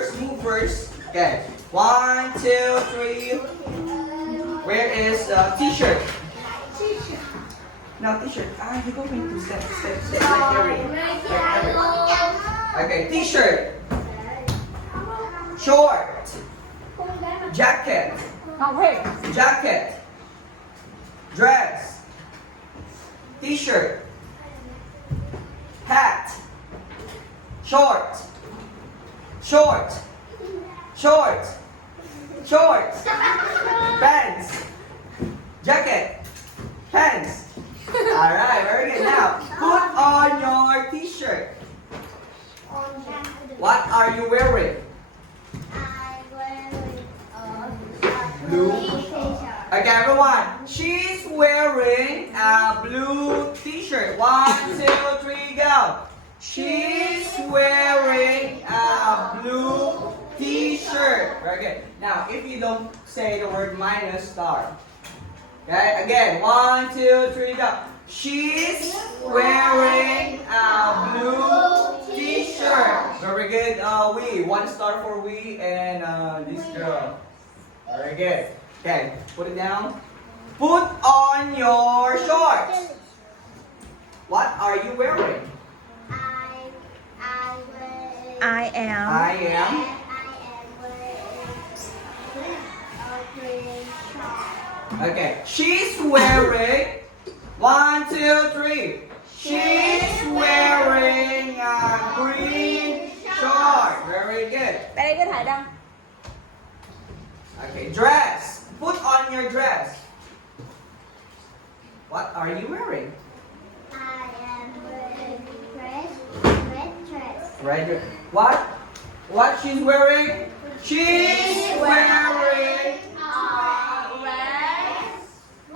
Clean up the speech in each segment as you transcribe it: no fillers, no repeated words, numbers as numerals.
first. Move first. Okay. 1, 2, 3. Where is t-shirt? No, t-shirt. You're going to step. Like Eric. Okay, t-shirt. Short. Jacket. Jacket. Dress. T-shirt. Hat. Short. Short. Short. Short. Pants. Jacket. Pants. Alright, very good. Now, put on your t-shirt. What are you wearing? Blue. Okay, everyone. She's wearing a blue t-shirt. 1, 2, 3, go. She's wearing a blue t-shirt. Very good. Now, if you don't say the word minus, star. Okay, again. 1, 2, 3, go. She's wearing a blue t-shirt. Very good. We. 1 star for we and this girl. Very good. Okay, put it down. Put on your shorts. What are you wearing? I am. I am. Okay, she's wearing. 1, 2, 3. She's wearing a green short. Very good. Tại đây cái Hải đăng. Okay, dress. Put on your dress. What are you wearing? I am wearing red dress. Red dress. What she's wearing? She's wearing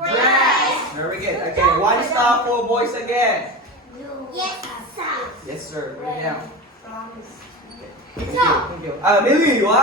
dress. Very good. Okay, 1 star for boys again. Yes, sir. Yes, sir. Bring it down. Promise. Thank you. Thank you. Millie, what?